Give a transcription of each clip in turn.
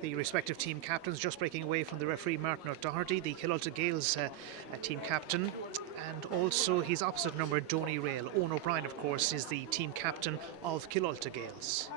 The respective team captains just breaking away from the referee Martin O'Doherty, the Killulta Gaels team captain, and also his opposite number, Donny Rail. Owen O'Brien, of course, is the team captain of Killulta Gaels.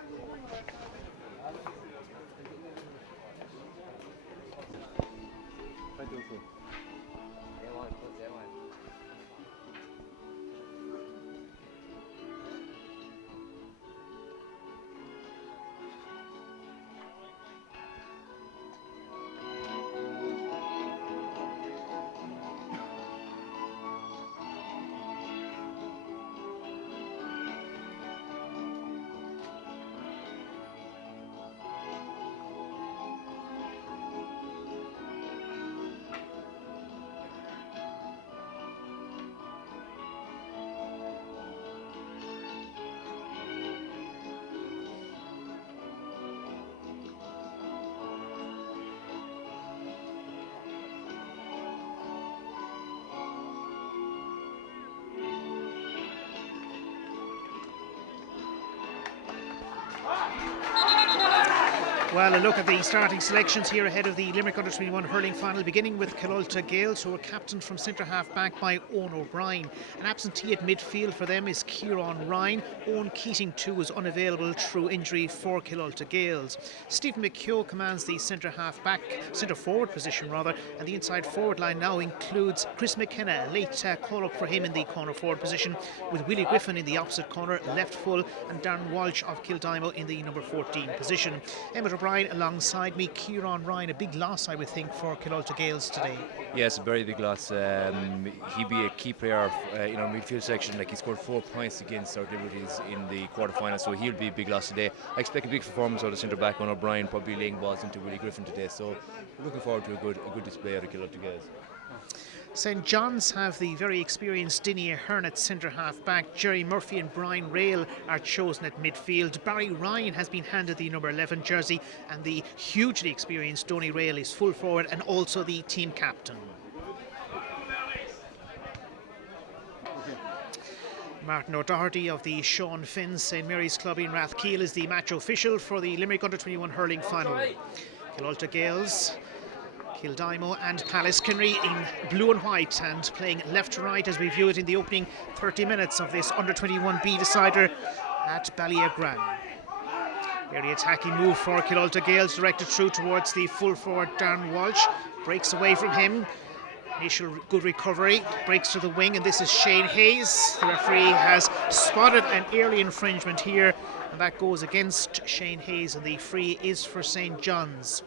Well, a look at the starting selections here ahead of the Limerick Under-21 Hurling final, beginning with Killulta Gaels, who are captained from centre-half back by Owen O'Brien. An absentee at midfield for them is Kieran Ryan. Owen Keating, too, is unavailable through injury for Killulta Gaels. Stephen McHugh commands the centre-forward position, and the inside forward line now includes Chris McKenna, a late call-up for him in the corner-forward position, with Willie Griffin in the opposite corner, left full, and Darren Walsh of Kildimo in the number 14 position. Emmett O'Brien alongside me. Kieran Ryan, a big loss, I would think, for Killulta Gaels today. Yes, a very big loss. He'd be a key player in our midfield section. Like, he scored 4 points against our Liberties in the quarter-final, so he'll be a big loss today. I expect a big performance out of centre-back on O'Brien, probably laying balls into Willie Griffin today, so looking forward to a good display out of Killulta Gaels. St John's have the very experienced Dinny Ahern at centre-half back. Jerry Murphy and Brian Rail are chosen at midfield. Barry Ryan has been handed the number 11 jersey, and the hugely experienced Donny Rail is full forward and also the team captain. Martin O'Doherty of the Sean Finn St Mary's Club in Rathkeale is the match official for the Limerick Under-21 Hurling final. Killulta Gaels, Kildimo and Palace Kinry in blue and white, and playing left to right as we view it in the opening 30 minutes of this Under-21B decider at Ballyagran. Very attacking move for Killulta Gaels, directed through towards the full forward Darren Walsh. Breaks away from him. Initial good recovery, breaks to the wing, and this is Shane Hayes. The referee has spotted an early infringement here, and that goes against Shane Hayes, and the free is for St John's.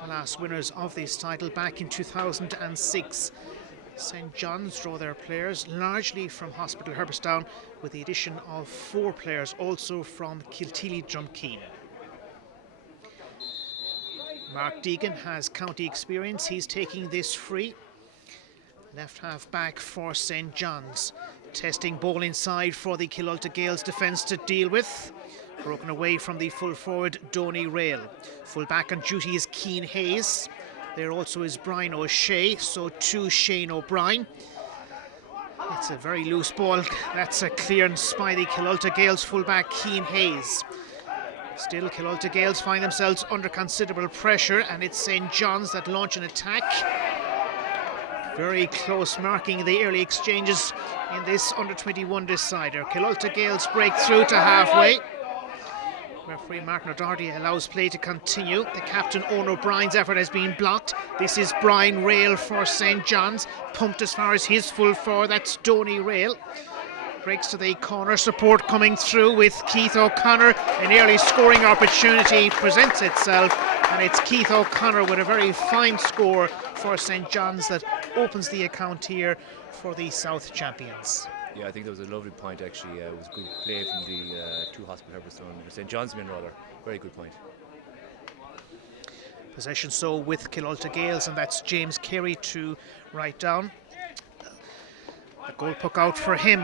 The last winners of this title back in 2006. St John's draw their players largely from Hospital Herberstown, with the addition of 4 players also from Kilteely Drumkeen. Mark Deegan has county experience. He's taking this free. Left half back for St John's. Testing ball inside for the Killulta Gaels defence to deal with. Broken away from the full forward Donny Rail. Full back on duty is Keane Hayes. There also is Brian O'Shea, so to Shane O'Brien. It's a very loose ball. That's a clearance by the Killulta Gaels fullback Keane Hayes. Still, Killulta Gaels find themselves under considerable pressure, and it's St John's that launch an attack. Very close marking the early exchanges in this Under-21 decider. Killulta Gaels break through to halfway. Referee Martin O'Doherty allows play to continue. The captain Owen O'Brien's effort has been blocked. This is Brian Rail for St John's. Pumped as far as his full forward. That's Donny Rail. Breaks to the corner. Support coming through with Keith O'Connor. An early scoring opportunity presents itself, and it's Keith O'Connor with a very fine score for St John's that opens the account here for the South champions. Yeah, I think that was a lovely point, actually. It was good play from the 2 Hospital Herberstown, St John's men rather. Very good point. Possession so with Killulta Gaels, and that's James Carey to write down. A goal puck out for him.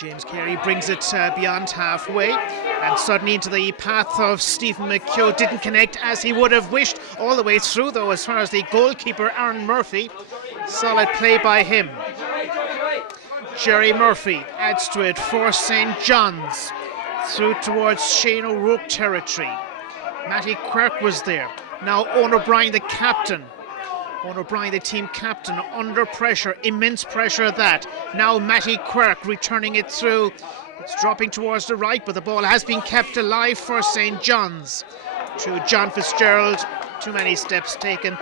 James Carey brings it beyond halfway, and suddenly into the path of Stephen McHugh. Didn't connect as he would have wished all the way through, though, as far as the goalkeeper Aaron Murphy. Solid play by him. Jerry Murphy adds to it for St. John's. Through towards Shane O'Rourke territory. Matty Quirk was there. Now Owen O'Brien, the captain. Owen O'Brien, the team captain, under pressure, immense pressure at that. Now Matty Quirk returning it through. It's dropping towards the right, but the ball has been kept alive for St. John's. To John Fitzgerald, too many steps taken,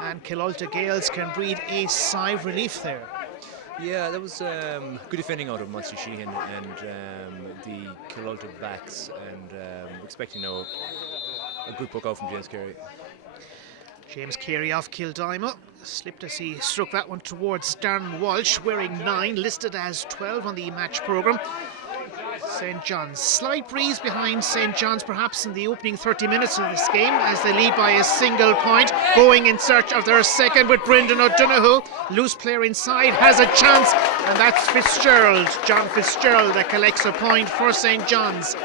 and Killulta Gaels can breathe a sigh of relief there. Yeah, that was good defending out of Munster Sheehan and the Killulta backs, and expecting now a good puck out from James Carey. James Carey off Kildima, slipped as he struck that one towards Darren Walsh, wearing 9, listed as 12 on the match programme. St. John's, slight breeze behind St. John's perhaps in the opening 30 minutes of this game as they lead by a single point, going in search of their second with Brendan O'Donoghue. Loose player inside, has a chance, and that's Fitzgerald, John Fitzgerald, that collects a point for St. John's.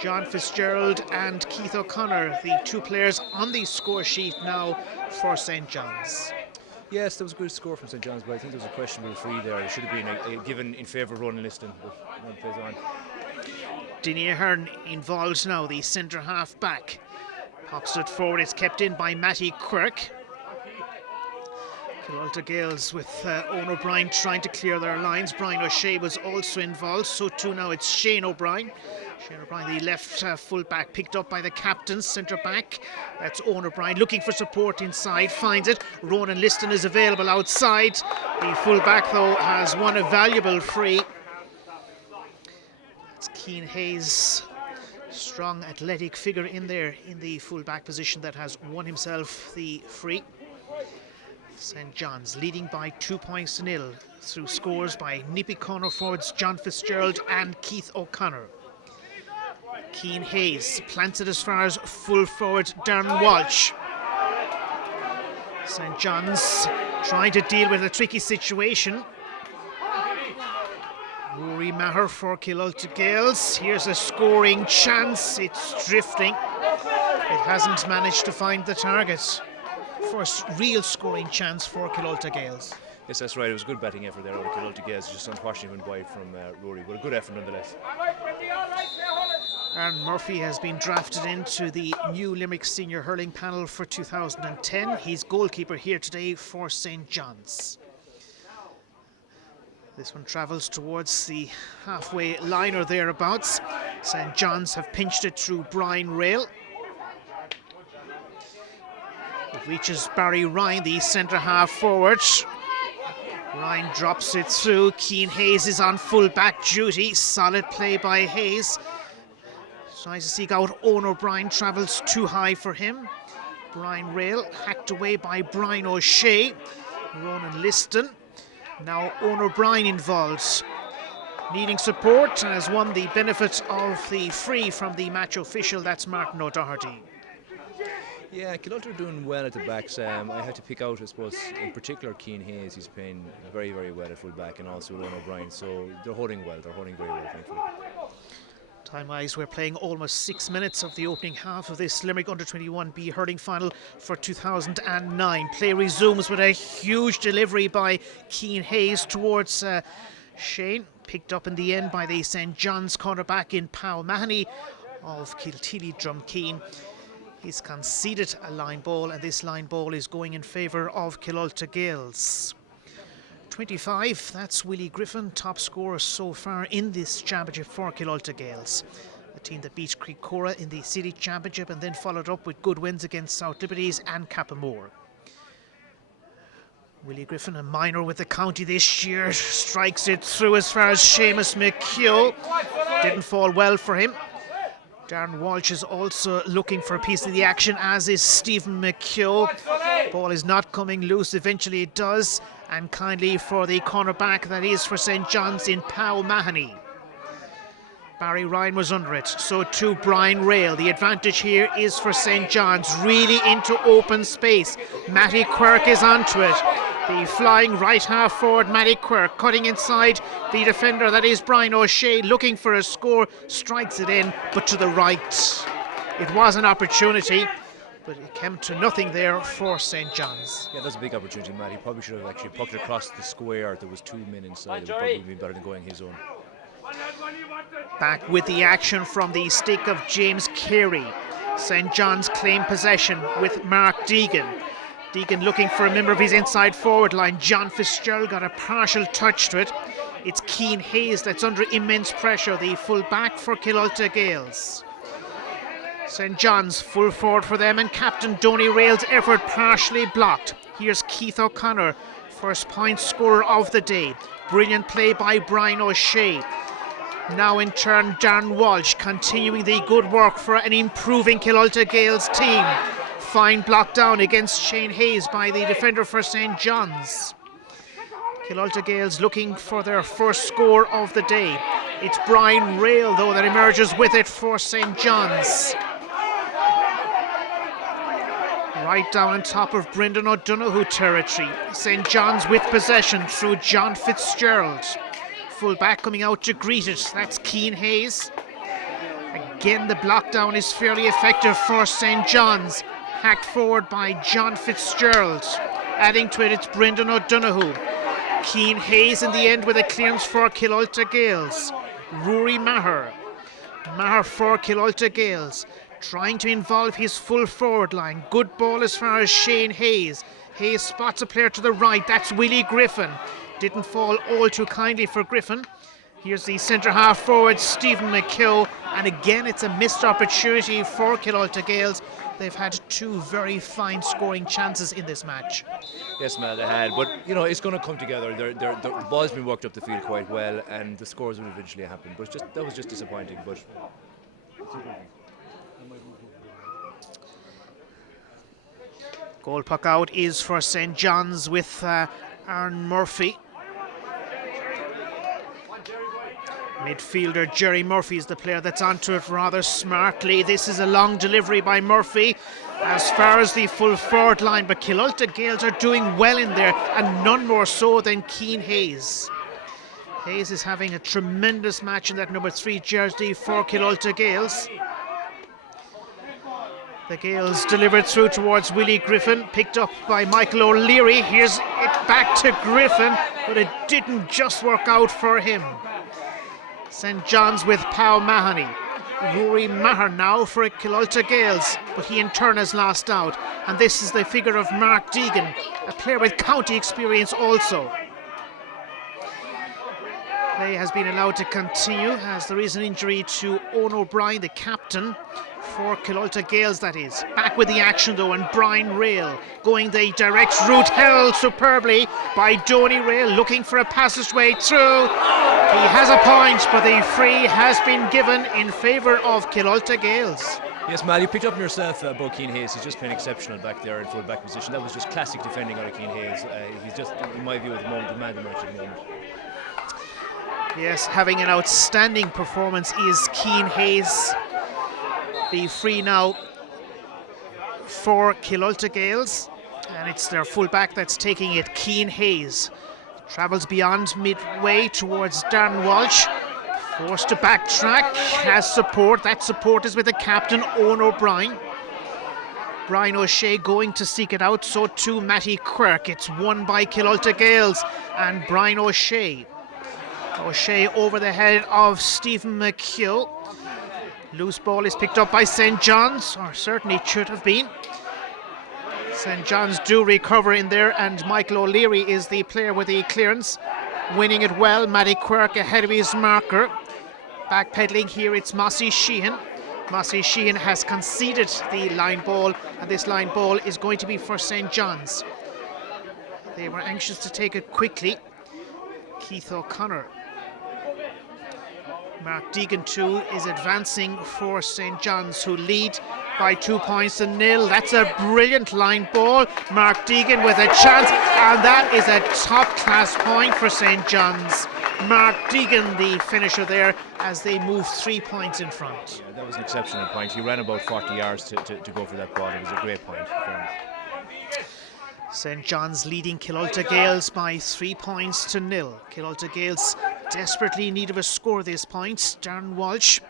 John Fitzgerald and Keith O'Connor, the two players on the score sheet now for St. John's. Yes, there was a good score from St. John's, but I think there was a questionable free there. It should have been given in favour of Ronan Liston, but one plays on. Dinny Ahern involved now, the centre half back. Pops it forward, it's kept in by Matty Quirk. Killulta Gaels with Owen O'Brien trying to clear their lines. Brian O'Shea was also involved, so too now it's Shane O'Brien. Shane O'Brien, the left full back, picked up by the captain, centre back. That's Owen O'Brien looking for support inside, finds it. Ronan Liston is available outside. The full back though has won a valuable free. It's Keane Hayes, strong athletic figure in there in the full back position, that has won himself the free. St. John's leading by 2 points to nil through scores by nippy corner forwards John Fitzgerald and Keith O'Connor. Keane Hayes plants it as far as full forward Darren Walsh. St. John's trying to deal with a tricky situation. Rory Maher for Killulta Gaels. Here's a scoring chance. It's drifting. It hasn't managed to find the target. First real scoring chance for Killulta Gaels. Yes, that's right. It was a good batting effort there out of Killulta Gaels. Just unfortunately went wide from Rory, but a good effort nonetheless. Aaron Murphy has been drafted into the new Limerick Senior Hurling panel for 2010. He's goalkeeper here today for St. John's. This one travels towards the halfway line or thereabouts. St. John's have pinched it through Brian Rail. It reaches Barry Ryan, the centre half forward. Ryan drops it through. Keane Hayes is on full back duty. Solid play by Hayes. Tries to seek out Owen O'Brien, travels too high for him. Brian Rail hacked away by Brian O'Shea. Ronan Liston. Now Owen O'Brien involved. Needing support and has won the benefit of the free from the match official. That's Martin O'Doherty. Yeah, Killulta are doing well at the backs. I had to pick out, I suppose, in particular Keane Hayes. He's playing very, very well at full back, and also Owen O'Brien. So they're holding well. They're holding very well, thankfully. Time-wise, we're playing almost 6 minutes of the opening half of this Limerick Under-21 B hurling final for 2009. Play resumes with a huge delivery by Keane Hayes towards Shane. Picked up in the end by the St. John's cornerback in Powell Mahoney of Kilteely Drumkeen. He's conceded a line ball, and this line ball is going in favour of Killulta Gaels. 25, that's Willie Griffin, top scorer so far in this championship for Killulta Gaels. A team that beat Creek Cora in the city championship and then followed up with good wins against South Liberties and Cappamore. Willie Griffin, a minor with the county this year, strikes it through as far as Seamus McHugh. Didn't fall well for him. Darren Walsh is also looking for a piece of the action, as is Stephen McHugh. Ball is not coming loose, eventually it does, and kindly for the cornerback that is for St. John's in Powell Mahoney. Barry Ryan was under it, so too Brian Rail. The advantage here is for St. John's, really into open space. Matty Quirk is onto it. The flying right half forward, Matty Quirk, cutting inside the defender, that is Brian O'Shea, looking for a score, strikes it in, but to the right. It was an opportunity, but it came to nothing there for St. John's. Yeah, that's a big opportunity, Matt. He probably should have actually pucked it across the square. There was 2 men inside. It would probably be better than going his own. Back with the action from the stick of James Carey. St. John's claim possession with Mark Deegan. Deegan looking for a member of his inside forward line. John Fitzgerald got a partial touch to it. It's Cian Hayes that's under immense pressure, the full back for Killulta Gaels. St. John's full forward for them, and Captain Donny Rail's effort partially blocked. Here's Keith O'Connor, first point scorer of the day. Brilliant play by Brian O'Shea. Now in turn Darren Walsh continuing the good work for an improving Killulta Gaels team. Fine block down against Shane Hayes by the defender for St. John's. Killulta Gaels looking for their first score of the day. It's Brian Rail though that emerges with it for St. John's. Right down on top of Brendan O'Donoghue territory. St. John's with possession through John Fitzgerald. Full back coming out to greet it. That's Cian Hayes. Again, the block down is fairly effective for St. John's. Hacked forward by John Fitzgerald. Adding to it, it's Brendan O'Donoghue. Cian Hayes in the end with a clearance for Killulta Gaels. Rory Maher. Maher for Killulta Gaels. Trying to involve his full forward line. Good ball as far as Shane Hayes. Hayes spots a player to the right. That's Willie Griffin. Didn't fall all too kindly for Griffin. Here's the centre half forward, Stephen McHugh. And again, it's a missed opportunity for Killulta Gaels. They've had 2 very fine scoring chances in this match. Yes, Matt, they had. But, you know, it's going to come together. The ball's been worked up the field quite well, and the scores will eventually happen. But that was just disappointing. But goal puck out is for St. John's with Aaron Murphy. Midfielder Jerry Murphy is the player that's onto it rather smartly. This is a long delivery by Murphy as far as the full forward line, but Killulta Gaels are doing well in there, and none more so than Cian Hayes. Hayes is having a tremendous match in that number 3 jersey for Killulta Gaels. The Gaels delivered through towards Willie Griffin, picked up by Michael O'Leary. Here's it back to Griffin, but it didn't just work out for him. St. John's with Pow Mahoney. Rory Maher now for Killulta Gaels, but he in turn has lost out. And this is the figure of Mark Deegan, a player with county experience also. Play has been allowed to continue as there is an injury to Owen O'Brien, the captain for Killulta Gaels, that is. Back with the action though, and Brian Rail going the direct route, held superbly by Donny Rail, looking for a passageway through. He has a point, but the free has been given in favour of Killulta Gaels. yes, Matt, you picked up on yourself about Cian Hayes. He's just been exceptional back there in full back position. That was just classic defending out of Cian Hayes. He's just, in my view, at the moment, the man of the match at the moment. Yes, having an outstanding performance is Cian Hayes. The free now for Killulta Gaels, and it's their fullback that's taking it, Cian Hayes. Travels beyond midway towards Darren Walsh. Forced to backtrack, has support. That support is with the captain, Owen O'Brien. Brian O'Shea going to seek it out, so too Matty Quirk. It's won by Killulta Gaels and Brian O'Shea. O'Shea over the head of Stephen McHugh. Loose ball is picked up by St. John's, or certainly it should have been. St. John's do recover in there, and Michael O'Leary is the player with the clearance. Winning it well, Matty Quirk ahead of his marker. Backpedaling here, it's Mossy Sheehan. Mossy Sheehan has conceded the line ball, and this line ball is going to be for St. John's. They were anxious to take it quickly. Keith O'Connor. Mark Deegan too is advancing for St. John's, who lead by 2 points to nil. That's a brilliant line ball. Mark Deegan with a chance, and that is a top class point for St. John's. Mark Deegan the finisher there as they move 3 points in front. Yeah, that was an exceptional point. He ran about 40 yards to go for that ball. It was a great point for him. St John's leading Killulta Gaels by 3 points to 0. Killulta Gaels desperately in need of a score this point. Darren Walsh.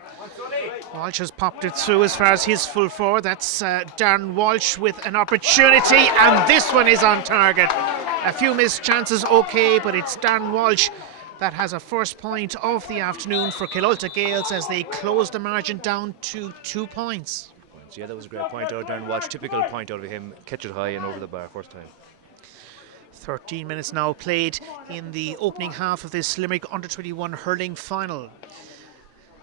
Walsh has popped it through as far as his full forward. That's Darren Walsh with an opportunity, and this one is on target. A few missed chances, okay, but it's Darren Walsh that has a first point of the afternoon for Killulta Gaels as they close the margin down to 2 points. Yeah, that was a great point out. Darren Walsh, typical point out of him. Catch it high and over the bar first time. 13 minutes now played in the opening half of this Limerick Under-21 Hurling final.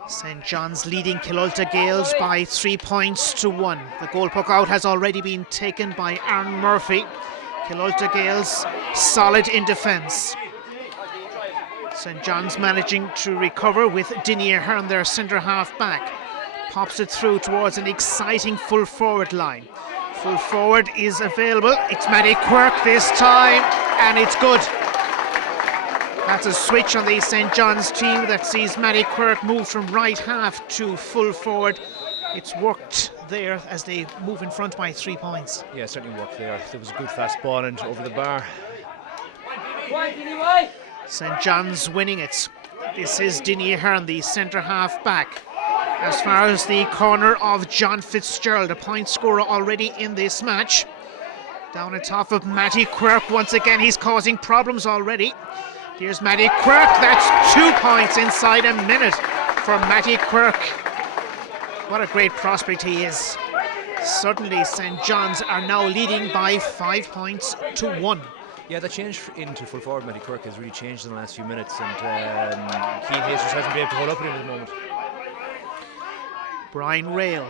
St John's leading Killulta Gaels by 3 points to 1. The goal puck out has already been taken by Aaron Murphy. Killulta Gaels solid in defence. St John's managing to recover with Dinny Ahern, their centre half back. Pops it through towards an exciting full forward line. Full forward is available. It's Matty Quirk this time, and it's good. That's a switch on the St John's team that sees Matty Quirk move from right half to full forward. It's worked there as they move in front by 3 points. Yeah, certainly worked there. There was a good fast ball and over the bar. St John's winning it. This is Dinny Ahern, the centre half back. As far as the corner of John Fitzgerald, a point scorer already in this match. Down atop of Matty Quirk once again, he's causing problems already. Here's Matty Quirk, that's 2 points inside a minute for Matty Quirk. What a great prospect he is. Suddenly St John's are now leading by 5 points to 1. Yeah, the change into full forward Matty Quirk has really changed in the last few minutes, and Keane Hayes just hasn't been able to hold up with him at the moment. Brian Rail.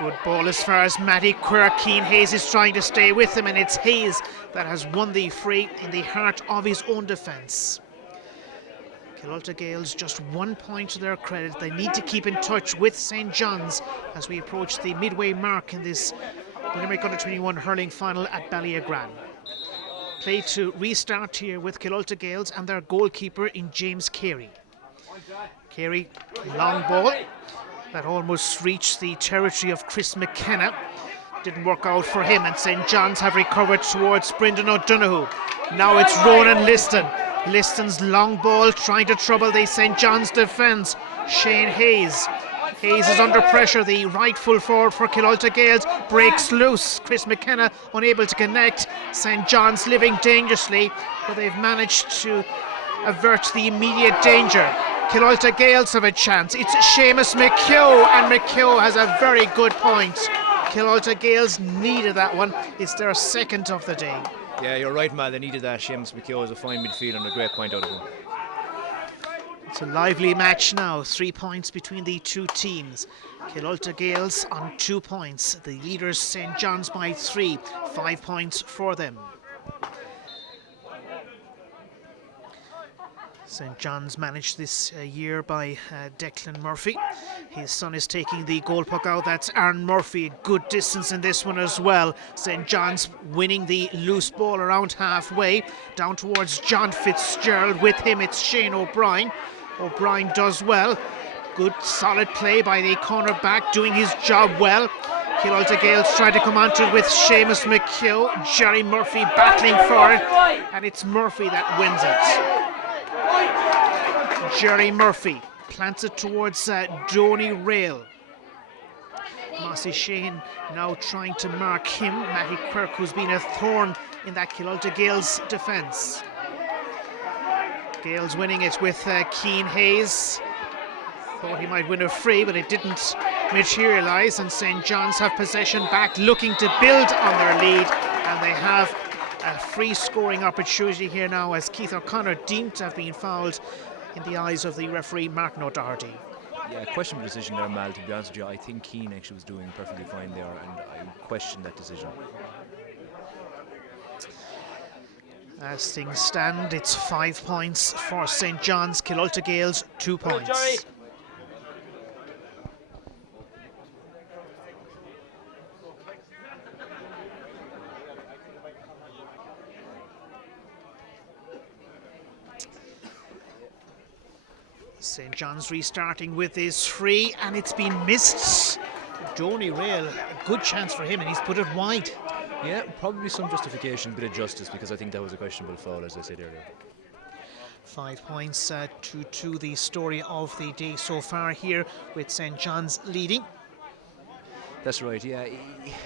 Good ball as far as Matty Quirk. Keane Hayes is trying to stay with him, and it's Hayes that has won the free in the heart of his own defence. Killulta Gaels just 1 point to their credit. They need to keep in touch with St John's as we approach the midway mark in this Limerick Under-21 Hurling final at Ballyagran. Play to restart here with Killulta Gaels and their goalkeeper in James Carey. Carey, long ball that almost reached the territory of Chris McKenna. Didn't work out for him, and St John's have recovered towards Brendan O'Donoghue. Now it's Ronan Liston. Liston's long ball trying to trouble the St John's defence. Shane Hayes. Hayes is under pressure. The right full forward for Killulta Gaels breaks loose. Chris McKenna unable to connect. St John's living dangerously, but they've managed to avert the immediate danger. Killulta Gaels have a chance. It's Seamus McHugh, and McHugh has a very good point. Killulta Gaels needed that one. It's their second of the day. Yeah, you're right, Mal. They needed that. Seamus McHugh is a fine midfielder and a great point out of him. It's a lively match now. 3 points between the two teams. Killulta Gaels on 2 points. The leaders St John's by 3. 5 points for them. St John's managed this year by Declan Murphy. His son is taking the goal puck out. That's Aaron Murphy. Good distance in this one as well. St John's winning the loose ball around halfway. Down towards John Fitzgerald. With him it's Shane O'Brien. O'Brien does well. Good solid play by the cornerback, doing his job well. Killulta Gaels tried to come onto it with Seamus McHugh. Jerry Murphy battling for it, and it's Murphy that wins it. Jerry Murphy plants it towards Donny Rail. Mossy Shane now trying to mark him. Matty Quirk, who's been a thorn in that Killulta Gaels defence. Gaels winning it with Keane Hayes. Thought he might win a free, but it didn't materialise, and St John's have possession back, looking to build on their lead, and they have a free scoring opportunity here now as Keith O'Connor deemed to have been fouled in the eyes of the referee Martin O'Doherty. Yeah, questionable decision there, Mal, to be honest with you. I think Keane actually was doing perfectly fine there, and I question that decision. As things stand, it's 5 points for St John's. Killulta Gaels 2 points. St John's restarting with his free, and it's been missed. Donny Rail, a good chance for him, and he's put it wide. Yeah, probably some justification, a bit of justice, because I think that was a questionable foul, as I said earlier. 5 points to the story of the day so far here, with St. John's leading. That's right, yeah.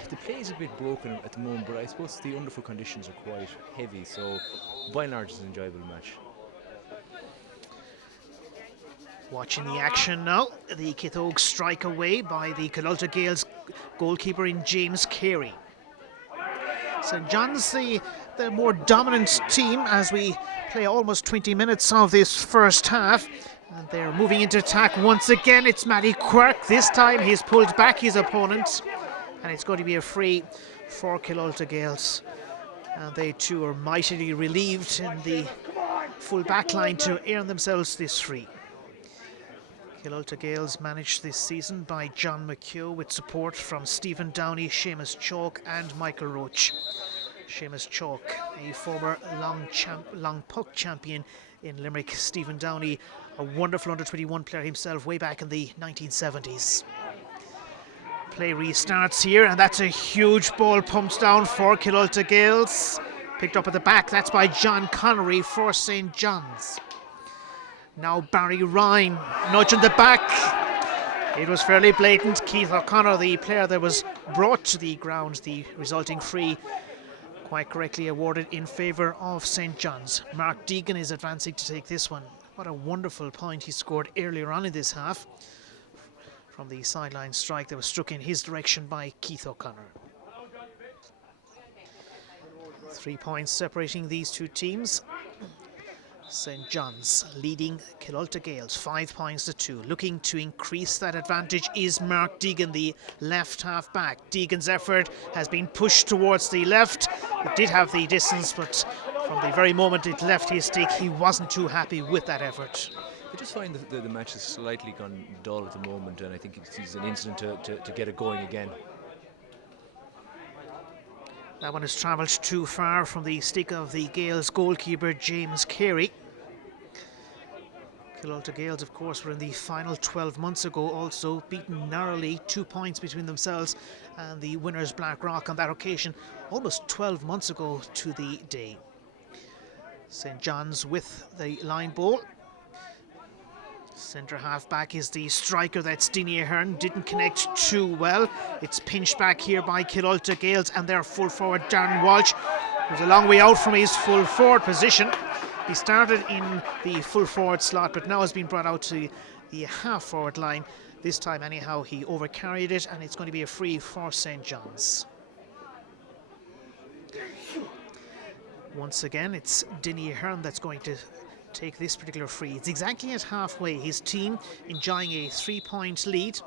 The play is a bit broken at the moment, but I suppose the underfoot conditions are quite heavy, so by and large it's an enjoyable match. Watching the action now, the Kithogue strike away by the Killulta Gaels goalkeeper in James Carey. St. John's the more dominant team as we play almost 20 minutes of this first half. And they're moving into attack once again. It's Matty Quirk. This time he's pulled back his opponent, and it's going to be a free for Killulta Gaels. And they too are mightily relieved in the full back line to earn themselves this free. Killulta Gaels managed this season by John McHugh with support from Stephen Downey, Seamus Chalk and Michael Roach. Seamus Chalk, a former long puck champion in Limerick. Stephen Downey, a wonderful under-21 player himself way back in the 1970s. Play restarts here, and that's a huge ball pumped down for Killulta Gaels. Picked up at the back, that's by John Connery for St. John's. Now Barry Ryan, nudge in the back. It was fairly blatant. Keith O'Connor, the player that was brought to the ground, the resulting free, quite correctly awarded in favour of St. John's. Mark Deegan is advancing to take this one. What a wonderful point he scored earlier on in this half from the sideline strike that was struck in his direction by Keith O'Connor. 3 points separating these two teams. St. John's leading Killulta Gaels 5 points to 2. Looking to increase that advantage is Mark Deegan, the left half back. Deegan's effort has been pushed towards the left. It did have the distance, but from the very moment it left his stick, he wasn't too happy with that effort. I just find that the match has slightly gone dull at the moment, and I think it's an incident to get it going again. That one has travelled too far from the stick of the Gaels goalkeeper James Carey. Killulta Gaels, of course, were in the final 12 months ago, also beaten narrowly, 2 points between themselves and the winners Blackrock on that occasion, almost 12 months ago to the day. St. John's with the line ball. Centre half back is the striker, that's Dinny Ahern. Didn't connect too well. It's pinched back here by Killulta Gaels, and their full forward Darren Walsh was a long way out from his full forward position. He started in the full forward slot, but now has been brought out to the half forward line. This time anyhow he overcarried it, and it's going to be a free for St. John's. Once again it's Dinny Ahern that's going to take this particular free. It's exactly at halfway. His team enjoying a 3-point lead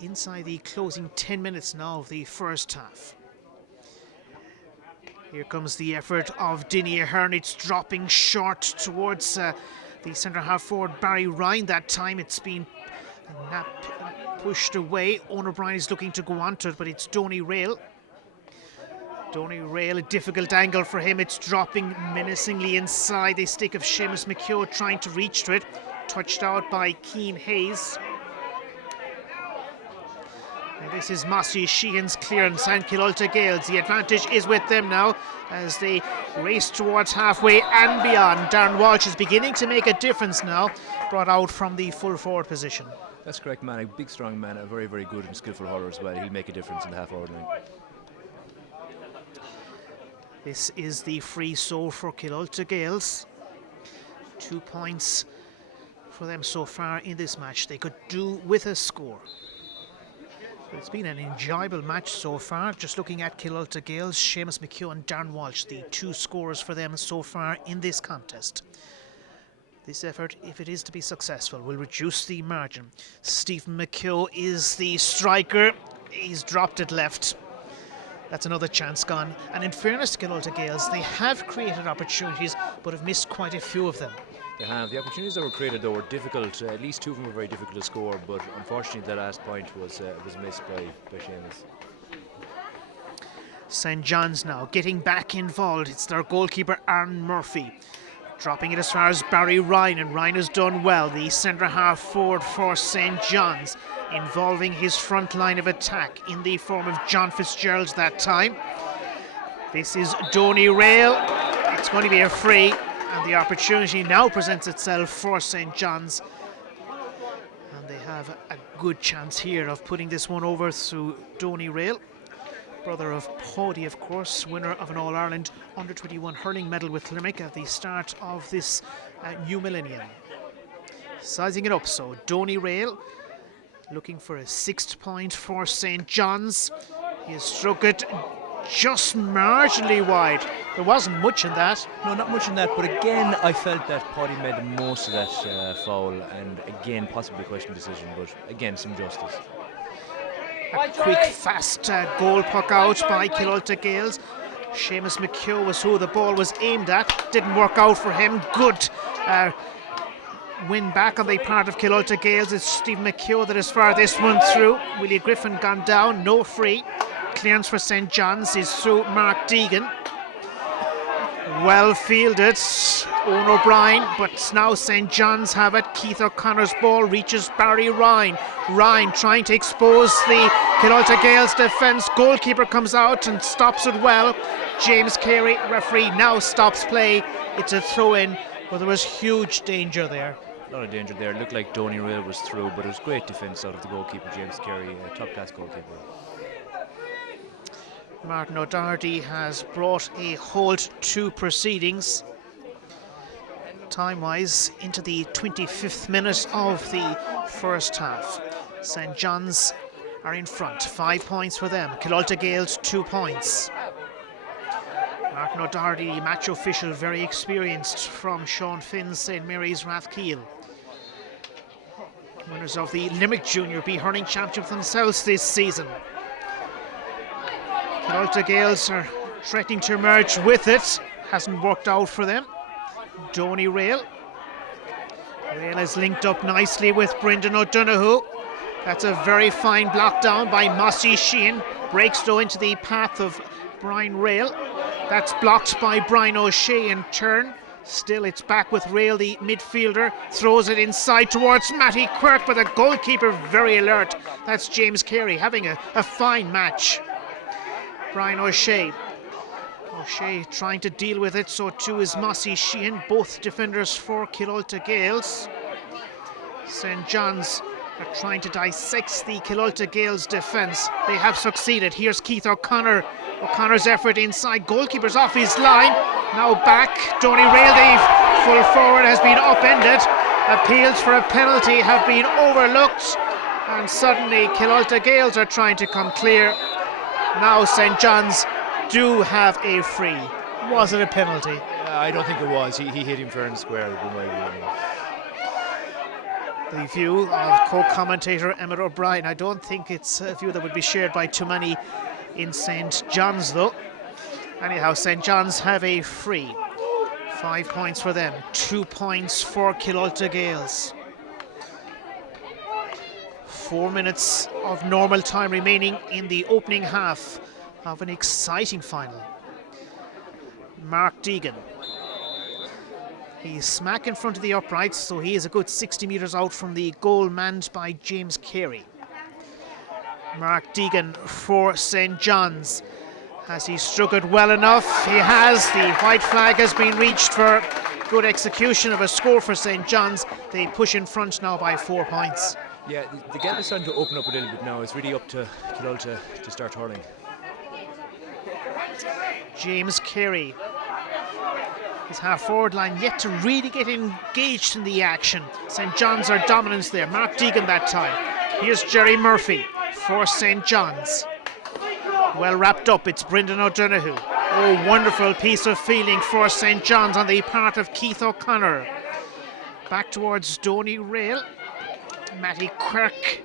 inside the closing 10 minutes now of the first half. Here comes the effort of Dinny Ahern. It's dropping short towards the centre half forward Barry Ryan. That time it's been pushed away. Owen O'Brien is looking to go onto it, but it's Donny Rail. Donny Rail, a difficult angle for him. It's dropping menacingly inside the stick of Seamus McHugh, trying to reach to it. Touched out by Keane Hayes. And this is Mossy Sheehan's clearance and Killulta Gaels. The advantage is with them now as they race towards halfway and beyond. Darren Walsh is beginning to make a difference now, brought out from the full forward position. That's correct, man. A big, strong man, a very, very good and skillful hurler as well. He'll make a difference in the half forward line. This is the free soul for Killulta Gaels. 2 points for them so far in this match. They could do with a score. It's been an enjoyable match so far. Just looking at Killulta Gaels, Seamus McHugh and Darren Walsh, the 2 scorers for them so far in this contest. This effort, if it is to be successful, will reduce the margin. Stephen McHugh is the striker. He's dropped it left. That's another chance gone. And in fairness to Killulta Gaels, they have created opportunities, but have missed quite a few of them. They have. The opportunities that were created, though, were difficult. At least 2 of them were very difficult to score, but unfortunately the last point was missed by Seamus. St. John's now getting back involved. It's their goalkeeper Aaron Murphy, dropping it as far as Barry Ryan, and Ryan has done well. The centre half forward for St. John's, involving his front line of attack in the form of John Fitzgerald that time. This is Donny Rail. It's going to be a free, and the opportunity now presents itself for St. John's. And they have a good chance here of putting this one over through Donny Rail, brother of Paddy, of course, winner of an All-Ireland Under-21 Hurling medal with Limerick at the start of this new millennium. Sizing it up, so Donny Rail looking for a 6th point for St. John's. He has struck it just marginally wide. There wasn't much in that. No, not much in that, but again, I felt that Paddy made the most of that foul, and again, possibly a question decision, but again, some justice. A quick, fast goal puck out by Killulta Gaels. Seamus McHugh was who the ball was aimed at. Didn't work out for him. Good win back on the part of Killulta Gaels. It's Stephen McHugh that has fired this one through. Willie Griffin gone down, no free. Clearance for St. John's is through Mark Deegan. Well fielded, Owen O'Brien, but now St. John's have it. Keith O'Connor's ball reaches Barry Ryan. Ryan trying to expose the Killulta Gaels defence. Goalkeeper comes out and stops it well. James Carey, referee, now stops play. It's a throw-in, but there was huge danger there. A lot of danger there. It looked like Donny Rail was through, but it was great defence out of the goalkeeper, James Carey, a top-class goalkeeper. Martin O'Doherty has brought a halt to proceedings. Time-wise, into the 25th minute of the first half. St. John's are in front, 5 points for them. Killulta Gaels, 2 points. Martin O'Doherty, match official, very experienced, from Sean Finn's St. Mary's Rathkeale. Winners of the Limerick Junior B Hurling Championship themselves this season. Killulta Gaels are threatening to emerge with it. Hasn't worked out for them. Donny Rail. Rail has linked up nicely with Brendan O'Donoghue. That's a very fine block down by Mossy Sheehan. Breaks though into the path of Brian Rail. That's blocked by Brian O'Shea in turn. Still it's back with Rail, the midfielder. Throws it inside towards Matty Quirk, but the goalkeeper very alert. That's James Carey having a fine match. Brian O'Shea. O'Shea trying to deal with it, so too is Mossy Sheehan, both defenders for Killulta Gaels. St. John's are trying to dissect the Killulta Gaels defence. They have succeeded. Here's Keith O'Connor. O'Connor's effort inside. Goalkeeper's off his line. Now back. Donny Rail, the full forward, has been upended. Appeals for a penalty have been overlooked. And suddenly Killulta Gaels are trying to come clear. Now St. John's do have a free. Was it a penalty? I don't think it was. He hit him fair and square. The view of co-commentator Emmett O'Brien. I don't think it's a view that would be shared by too many in St. John's though. Anyhow, St. John's have a free. 5 points for them, 2 points for Killulta Gaels. 4 minutes of normal time remaining in the opening half of an exciting final. Mark Deegan. He's smack in front of the uprights, so he is a good 60 metres out from the goal manned by James Carey. Mark Deegan for St. John's. Has he struck it well enough? He has. The white flag has been reached for good execution of a score for St. John's. They push in front now by 4 points. Yeah, the game is starting to open up a little bit now. It's really up to Killulta to start hurling. James Carey. His half-forward line yet to really get engaged in the action. St. John's are dominant there. Mark Deegan that time. Here's Jerry Murphy for St. John's. Well wrapped up, it's Brendan O'Donoghue. Oh, wonderful piece of fielding for St. John's on the part of Keith O'Connor. Back towards Donny Rail. Matty Quirk.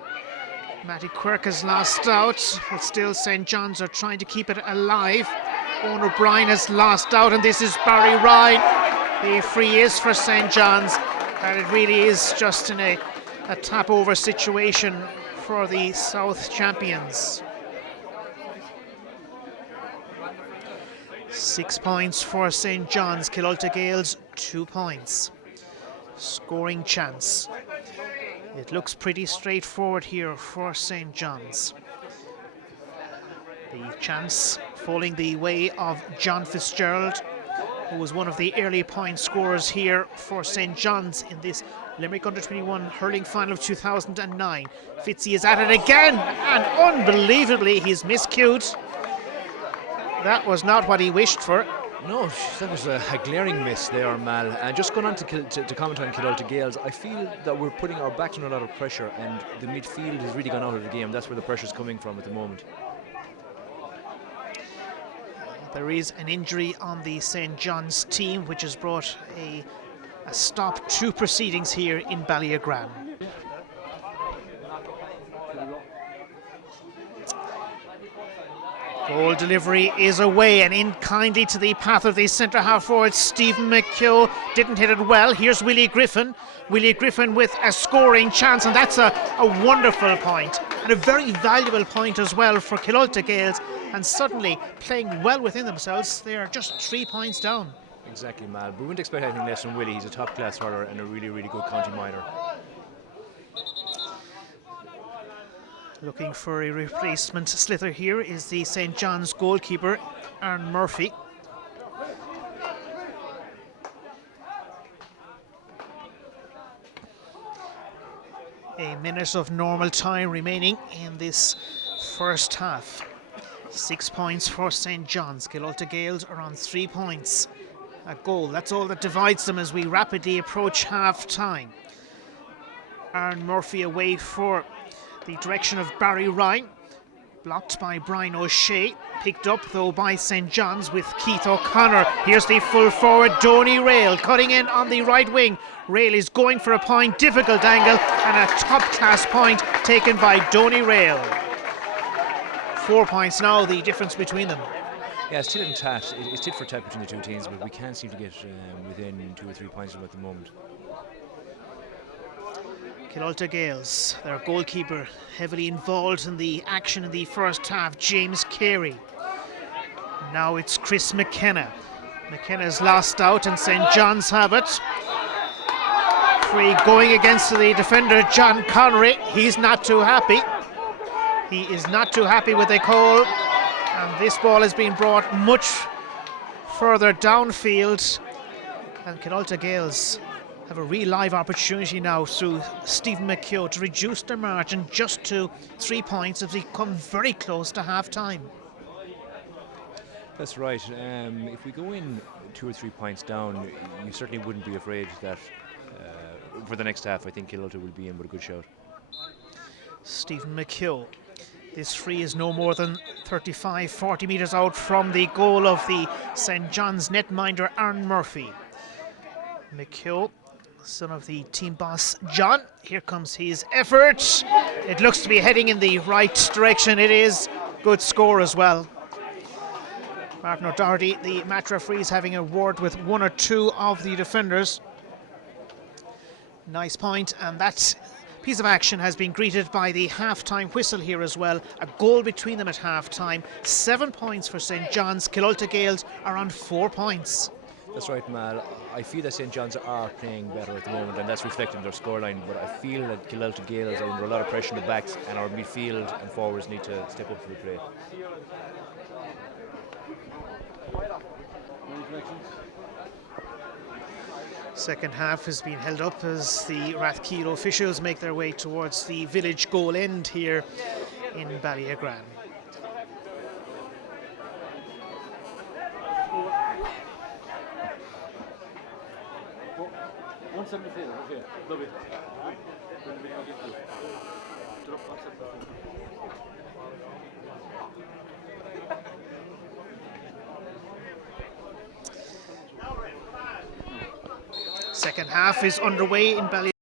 Matty Quirk has lost out, but still St. John's are trying to keep it alive. Owen O'Brien has lost out, and this is Barry Ryan. The free is for St. John's, and it really is just in a tap-over situation for the South champions. 6 points for St. John's. Killulta Gaels, 2 points. Scoring chance. It looks pretty straightforward here for St. John's. The chance falling the way of John Fitzgerald, who was one of the early point scorers here for St. John's in this Limerick Under-21 Hurling Final of 2009. Fitzy is at it again, and unbelievably he's miscued. That was not what he wished for. No, that was a glaring miss there, Mal. And just going on to comment on Killulta Gaels, I feel that we're putting our backs under a lot of pressure, and the midfield has really gone out of the game. That's where the pressure's coming from at the moment. There is an injury on the St. John's team, which has brought a stop to proceedings here in Ballyagran. Goal delivery is away and in kindly to the path of the centre half forward Stephen McHugh. Didn't hit it well. Here's Willie Griffin. Willie Griffin with a scoring chance, and that's a wonderful point and a very valuable point as well for Killulta Gaels, and suddenly playing well within themselves. They are just 3 points down. Exactly, Mal. But we wouldn't expect anything less from Willie. He's a top class hurler and a really, really good county minor. Looking for a replacement slither here is the St. John's goalkeeper, Aaron Murphy. A minute of normal time remaining in this first half. 6 points for St. John's. Killulta Gaels are on 3 points. A goal, that's all that divides them as we rapidly approach half time. Aaron Murphy away for the direction of Barry Ryan, blocked by Brian O'Shea, picked up though by St. John's with Keith O'Connor. Here's the full forward Donny Rail cutting in on the right wing. Rail is going for a point, difficult angle, and a top class point taken by Donny Rail. 4 points now, the difference between them. Yeah, it's tit and tat. It's tit for tat between the two teams, but we can't seem to get within 2 or 3 points of them at the moment. Killulta Gaels, their goalkeeper, heavily involved in the action in the first half, James Carey. Now it's Chris McKenna. McKenna's lost out and St. John's have it. Free going against the defender, John Connery. He's not too happy. He is not too happy with the call. And this ball has been brought much further downfield. And Killulta Gaels have a real live opportunity now through Stephen McHugh to reduce their margin just to 3 points as they come very close to half time. That's right. If we go in 2 or 3 points down, you certainly wouldn't be afraid that for the next half I think Killulta will be in with a good shout. Stephen McHugh. This free is no more than 35-40 metres out from the goal of the St. John's netminder Aaron Murphy. McHugh, son of the team boss John. Here comes his effort. It looks to be heading in the right direction. It is. Good score as well. Martin O'Doherty, the match referee, is having a word with 1 or 2 of the defenders. Nice point, and that piece of action has been greeted by the half-time whistle here as well. A goal between them at half-time. 7 points for St. John's. Killulta Gaels are on 4 points. That's right, Mal. I feel that St. John's are playing better at the moment, and that's reflected in their scoreline. But I feel that Killulta Gaels are under a lot of pressure in the backs, and our midfield and forwards need to step up to the plate. Second half has been held up as the Rathkeil officials make their way towards the village goal end here in Ballyagran. Second half is underway in Ballyagran.